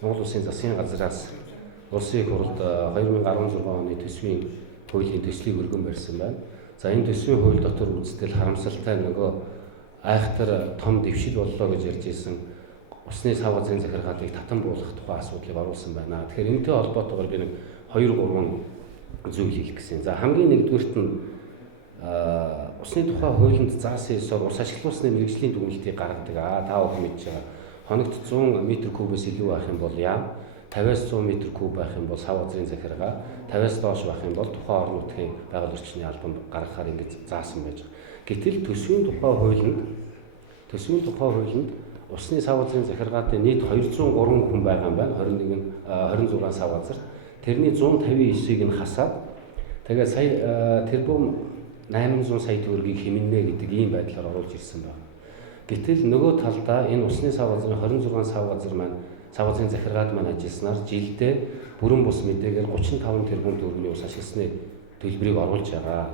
Монгол Улсын засгийн газраас Улсын их хурлд 2016 оны төсвийн хуулийн төслийг өргөн барьсан байна. За энэ төсвийн хууль дотор үзтэл харамсалтай нөгөө айхтар том дэвшил боллоо гэж ярьж ирсэн усны сав газрын захиргаатыг татан буулгах тухай асуудлыг оруулсан байна. Тэгэхээр энэтэй холбоотойгоор би нэг 2-3 зүйл хэлэх гэсэн. За хамгийн нэгдүгüрт нь усны тухай хуулинд заасан ёсоор ус ашиглуулсны мэргэжлийн дүгнэлтийг гаргадаг. Та бүхэн мэдж байгаа. Хоногт 100 м3-өөс илүү байх юм бол яам, 50-100 м3 байх юм бол сав газрын захиргаа, 50-аас доош байх юм бол тухайн орон нутгийн байгаль орчны албанд гаргахаар ингэж заасан байж байгаа. Гэтэл төсвийн тухай хуулинд усны сав газрын захиргаатын нийт 203 хүн байгаа юм байна. 26 сав газар. Тэрний 159-ийг нь хасаад тэгээд сая тэрбум 800 сая төгрөгийг хэмнэнэ гэдэг ийм байдлаар оруулж ирсэн байна. Гэтэл нөгөө талдаа энэ усны сав газрын 26 сав газар маань сав газрын захиргаад маань ажилласнаар жилдээ бүрэн бус мэдээгээр 35 тэрбум төгрөгийн ус ашигласны төлбөрийг оруулж байгаа.